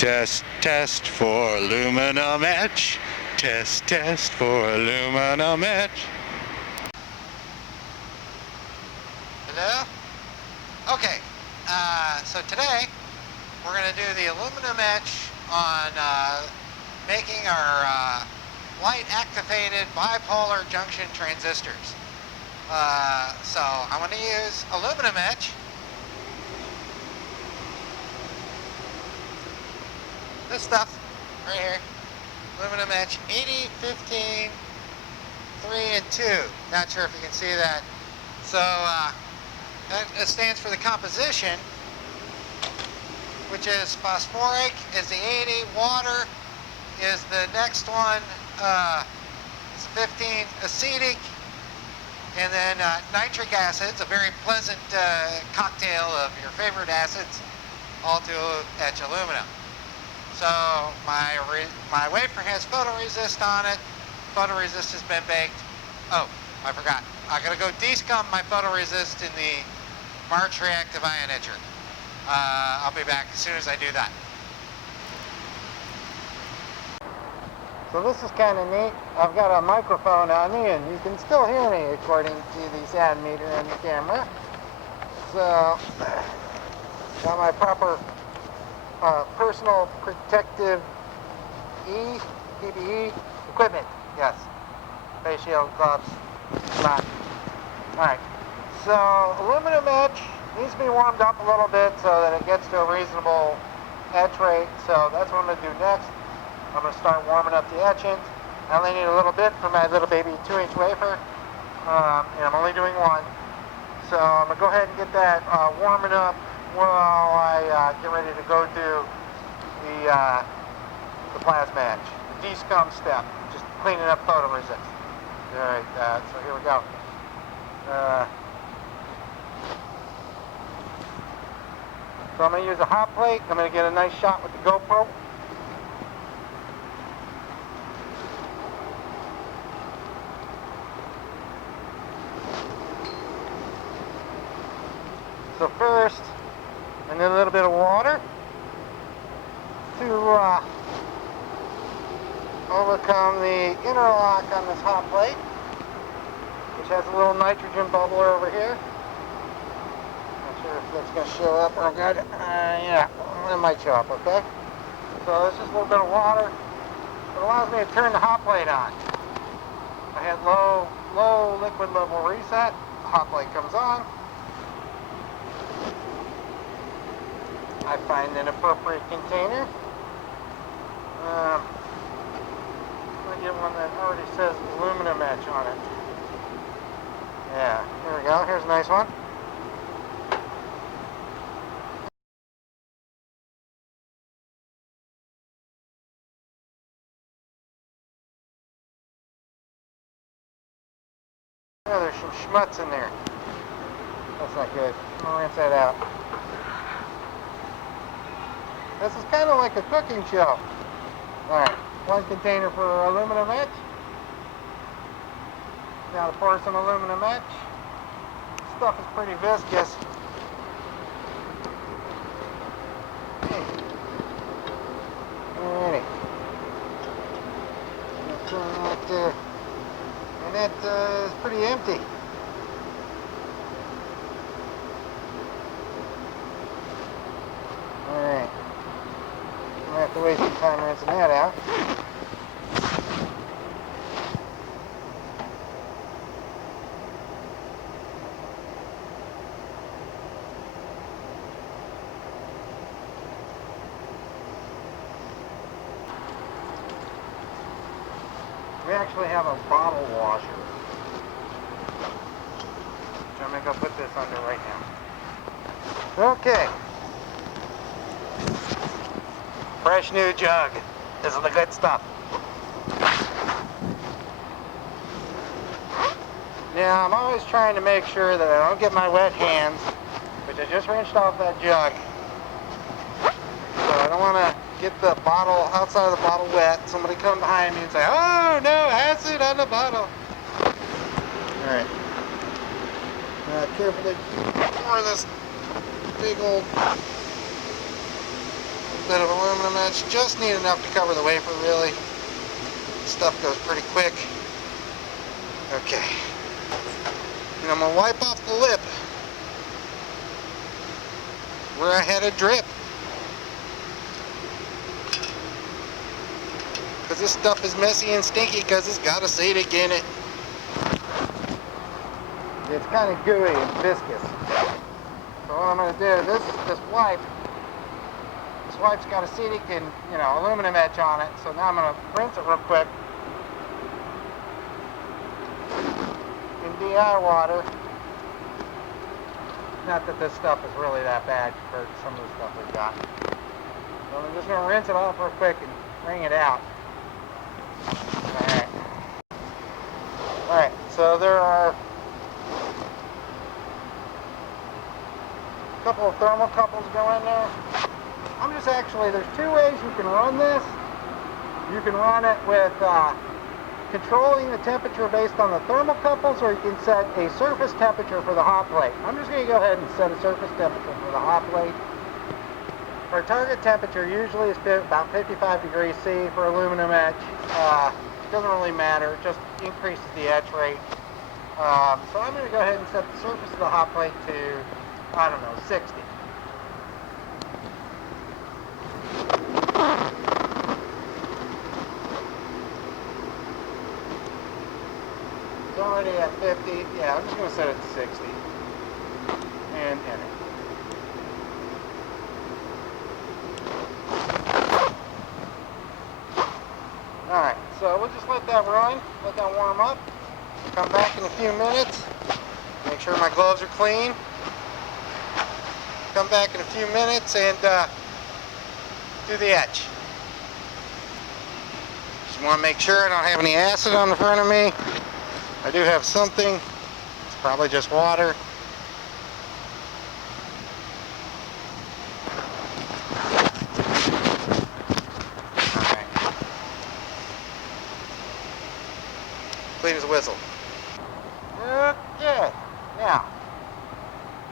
Test, test for aluminum etch. Test, test for aluminum etch. Hello? Okay, so today we're going to do the aluminum etch on making our light activated bipolar junction transistors. So I'm going to use aluminum etch. This stuff right here, aluminum etch 80, 15, 3, and 2. Not sure if you can see that. So that stands for the composition, which is phosphoric is the 80, water is the next one, it's 15, acetic, and then nitric acid. It's a very pleasant cocktail of your favorite acids, all to etch aluminum. So my wafer has photoresist on it. Photoresist has been baked. Oh, I forgot. I gotta go descum my photoresist in the March reactive ion etcher. I'll be back as soon as I do that. So this is kind of neat. I've got a microphone on me and you can still hear me according to the sound meter and the camera. So, got my proper personal protective PPE equipment. Yes. Face shield, gloves. Come on. Alright. So, aluminum etch needs to be warmed up a little bit so that it gets to a reasonable etch rate. So that's what I'm going to do next. I'm going to start warming up the etchant. I only need a little bit for my little baby 2-inch wafer. And I'm only doing one. So I'm going to go ahead and get that warming up while I get ready to go do the plasma etch. The descum step. Just cleaning up photoresist. Alright, so here we go. So I'm going to use a hot plate. I'm going to get a nice shot with the GoPro. So first, I need a little bit of water to overcome the interlock on this hot plate, which has a little nitrogen bubbler over here. Not sure if that's going to show up or good. Yeah, it might show up, okay? So this is a little bit of water. It allows me to turn the hot plate on. I had low liquid level reset. The hot plate comes on. I find an appropriate container. I'm going to get one that already says aluminum etch on it. Yeah, here we go. Here's a nice one. Oh, there's some schmutz in there. That's not good. I'm going to rinse that out. This is kind of like a cooking show. Alright, one container for aluminum etch. Now to pour some aluminum etch. This stuff is pretty viscous. Alrighty. And that is pretty empty. Alright. I'm going to have to waste some time rinsing that out. We actually have a bottle washer, which I'm going to go put this under right now. Okay. Fresh new jug. This is the good stuff. Now, I'm always trying to make sure that I don't get my wet hands, which I just rinsed off that jug. So I don't want to get the bottle, outside of the bottle wet. Somebody come behind me and say, oh no, acid on the bottle. Alright. Carefully pour this big old bit of aluminum etch. Just need enough to cover the wafer, really. Stuff goes pretty quick. Okay. And I'm going to wipe off the lip where I had a drip. Because this stuff is messy and stinky because it's got acetic in it. It's kind of gooey and viscous. So what I'm going to do, this wipe's got acetic and, aluminum etch on it. So now I'm going to rinse it real quick in DI water. Not that this stuff is really that bad compared to some of the stuff we've got. So I'm just going to rinse it off real quick and wring it out. Alright, so there are a couple of thermocouples go in there. There's two ways you can run this. You can run it with controlling the temperature based on the thermocouples, or you can set a surface temperature for the hot plate. I'm just going to go ahead and set a surface temperature for the hot plate. Our target temperature usually is about 55 degrees C for aluminum etch. Doesn't really matter, it just increases the etch rate. So I'm going to go ahead and set the surface of the hot plate to, I don't know, 60. It's already at 50. Yeah, I'm just going to set it to 60. And enter. Alright, so we'll just let that run, let that warm up. Come back in a few minutes. Make sure my gloves are clean. Come back in a few minutes and do the etch. Just want to make sure I don't have any acid on the front of me. I do have something. It's probably just water. Clean as a whistle. Okay, now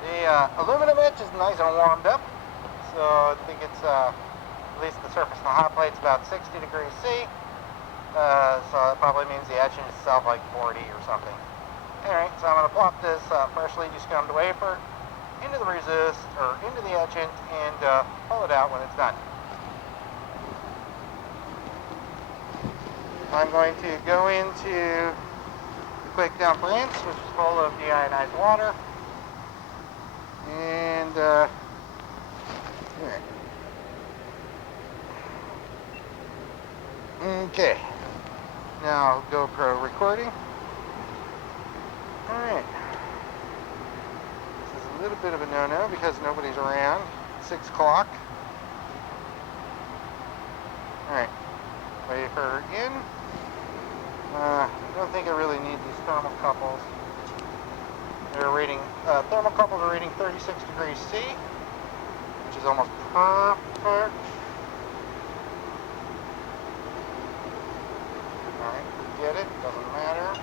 the aluminum etch is nice and warmed up, so I think it's at least the surface of the hot plate's about 60 degrees C, so that probably means the etching itself like 40 or something. Alright, so I'm going to plop this freshly descummed wafer into the into the etchant and pull it out when it's done. I'm going to go into the quick dump rinse, which is full of deionized water. And, okay. Now, GoPro recording. Alright. This is a little bit of a no-no because nobody's around. 6 o'clock. Alright. Wafer in. I don't think I really need these thermocouples. They're reading, thermocouples are reading 36 degrees C, which is almost perfect. Alright, get it, doesn't matter.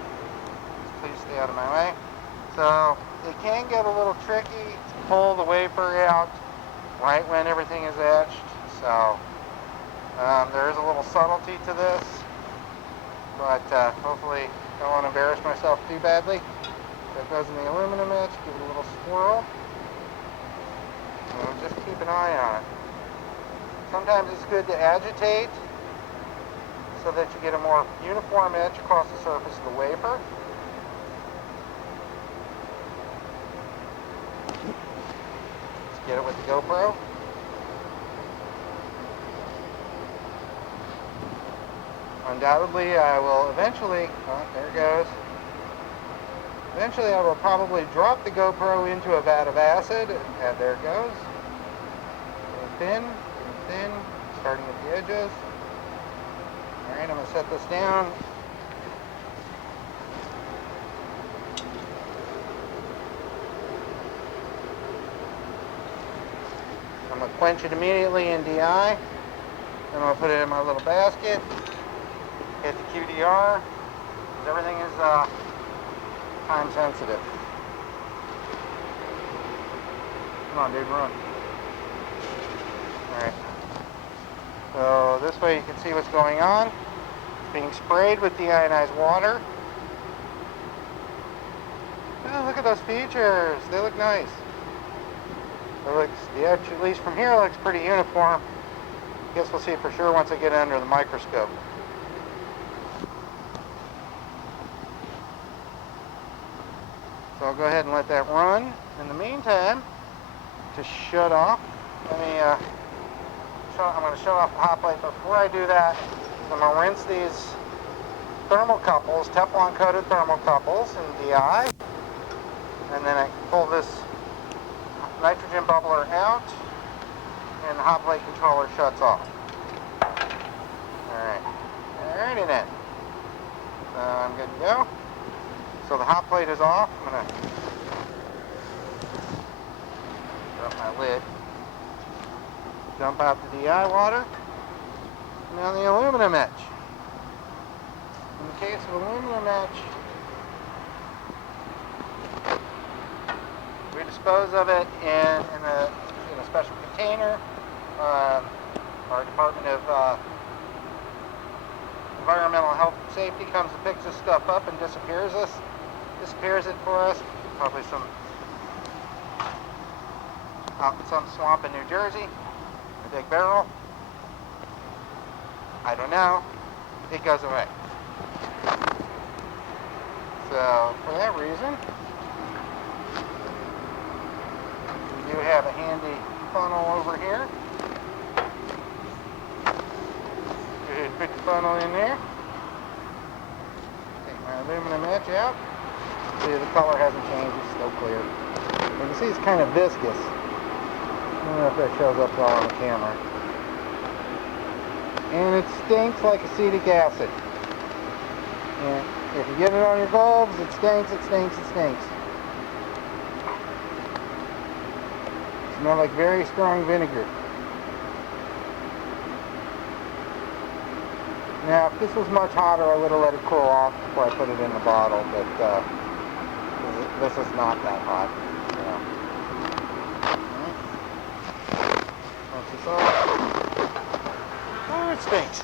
Just please stay out of my way. So, it can get a little tricky to pull the wafer out right when everything is etched. So, there is a little subtlety to this. But hopefully I don't want to embarrass myself too badly. That goes in the aluminum etch, give it a little swirl. And just keep an eye on it. Sometimes it's good to agitate so that you get a more uniform etch across the surface of the wafer. Let's get it with the GoPro. Undoubtedly, I will eventually, there it goes. Eventually, I will probably drop the GoPro into a vat of acid, and there it goes. Getting thin, starting at the edges. Alright, I'm going to set this down. I'm going to quench it immediately in DI. Then I'm going to put it in my little basket. Hit the QDR, because everything is time sensitive. Come on, dude, run. Alright. this way you can see what's going on. It's being sprayed with deionized water. Oh, look at those features. They look nice. The etch, at least from here, looks pretty uniform. Guess we'll see for sure once I get under the microscope. So I'll go ahead and let that run. In the meantime, to shut off, I'm going to shut off the hot plate. Before I do that, I'm going to rinse these thermocouples, Teflon coated thermocouples in DI. And then I pull this nitrogen bubbler out and the hot plate controller shuts off. Alrighty then. So I'm good to go. So the hot plate is off. I'm going to drop my lid. Dump out the DI water. Now the aluminum etch. In the case of aluminum etch, we dispose of it in a special container. Our Department of Environmental Health and Safety comes and picks this stuff up and disappears it for us. Probably out in some swamp in New Jersey. A big barrel. I don't know. It goes away. So for that reason, we do have a handy funnel over here. Go ahead and put the funnel in there. Take my aluminum etch out. See, the color hasn't changed, it's still clear. You can see it's kind of viscous. I don't know if that shows up well on the camera. And it stinks like acetic acid. And if you get it on your bulbs, it stinks, it stinks, it stinks. It smells like very strong vinegar. Now, if this was much hotter, I would have let it cool off before I put it in the bottle, but this is not that hot. Once it's off, oh, it stinks.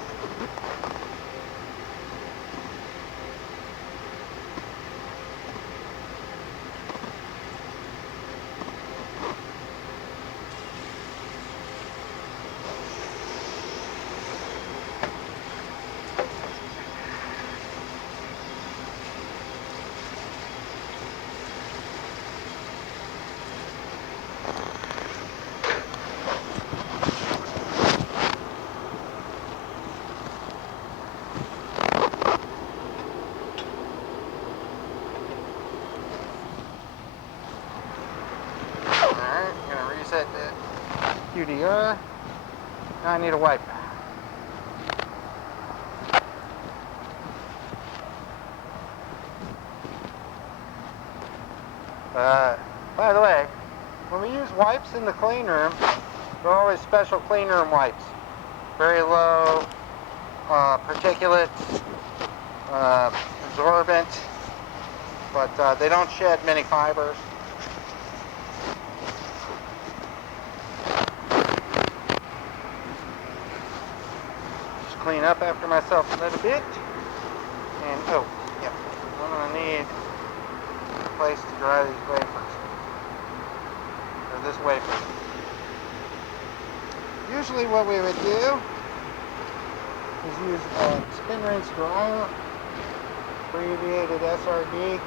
Set the QDR. Now I need a wipe. By the way, when we use wipes in the clean room, they're always special clean room wipes. Very low particulate, absorbent, but they don't shed many fibers. Clean up after myself a little bit, and oh yeah, I'm gonna need a place to dry these wafers, or this wafer. Usually what we would do is use a spin rinse dryer, abbreviated SRD,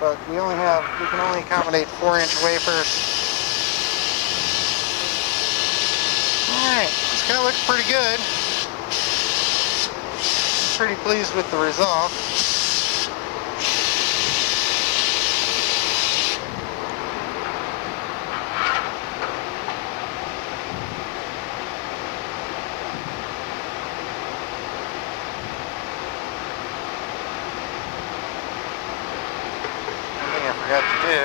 but we can only accommodate 4-inch wafers. Alright, this guy looks pretty good. Pretty pleased with the result. One thing I forgot to do,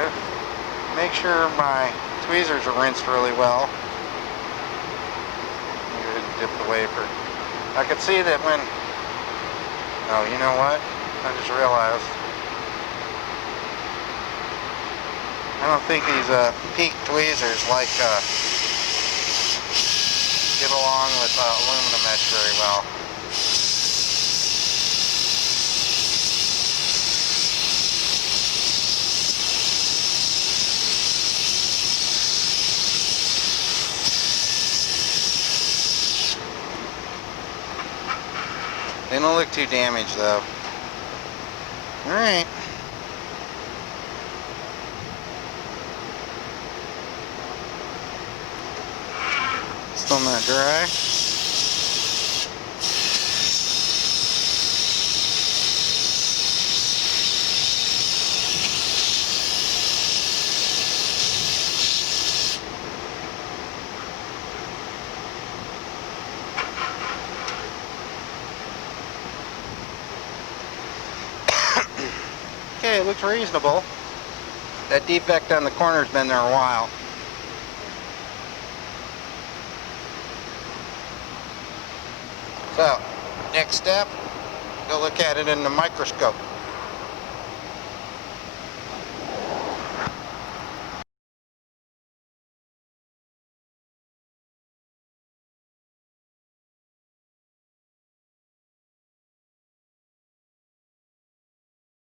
make sure my tweezers are rinsed really well. Dip the wafer. I could see that when, oh, you know what? I just realized. I don't think these peak tweezers like get along with aluminum etch very well. They don't look too damaged though. Alright. Still not dry. Okay, it looks reasonable. That defect on the corner's been there a while. So, next step, go look at it in the microscope.